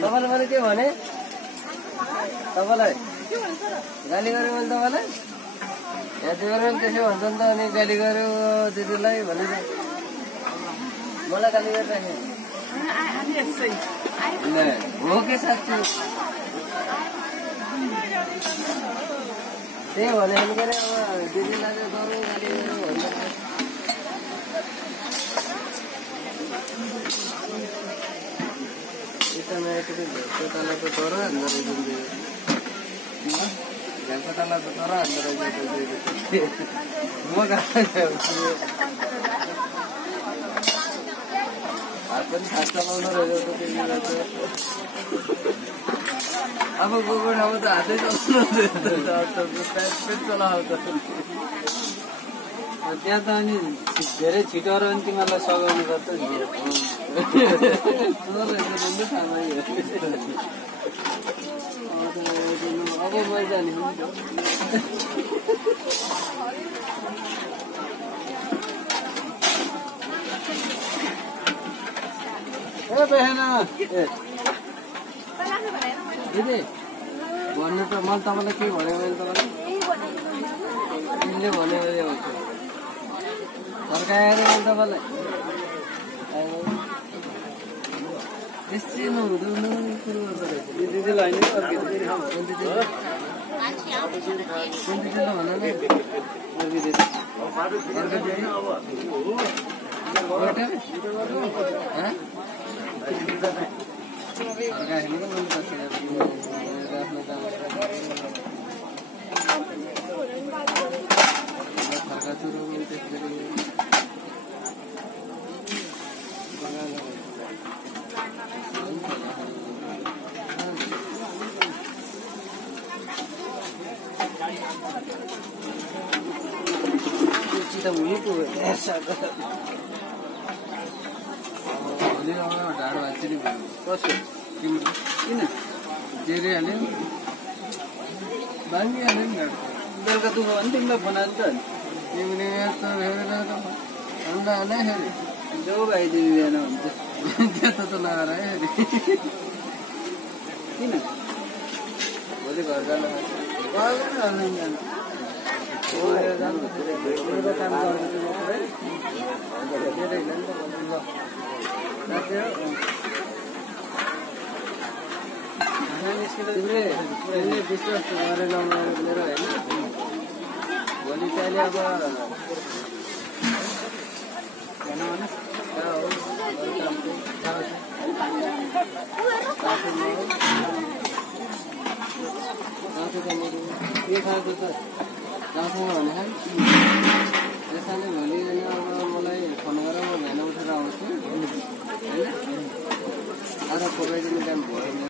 तपाईँले मैले के भने तपाईँलाई गाली गर्यो मैले तपाईँलाई यहाँ तिमीहरू पनि त्यसो भन्छ नि त अनि गाली गर्यो दिदीलाई भनेर मलाई गाली गरिराख्यो हो के साँच्ची त्यही भने के अरे अब दिदीलाई चाहिँ गरौँ गाली गर्यो भन्छ Kota-kota Toro andar itu kota-kota Toro andar itu semua kata apa hasta mana raja tu kita tu apa gua nama tu ada tu pet चला होता त्यहाँ त अनि धेरै छिटो रहन्थ्यो मलाई सघाउने गर्छ अब मैले जाने ए बेहेन दिदी भन्नु त मैले तपाईँलाई के भने मैले तपाईँलाई तिमीले भने सरकार तपाईँलाई त्यसै नहुँदो कुरो गर्दो रहेछ दिदीलाई होइन कुन दिदीलाई भन न kita begitu biasa ini orang daru asli bos ini jadi ane bangi ane nggak belka tuh anting mah penantan ini tuh anda aneh jauh baik jadi dia nanti jatuh tuh nara ini boleh gagal aneh विश्वास गरेर मेरो होइन भोलि चाहिँ अब के खाएको त जान्छौँ भने त्यसैले भोलि अब मलाई फोन गरेर म भेना उठेर आउँछु होइन आज पकाइदिने टाइम भयो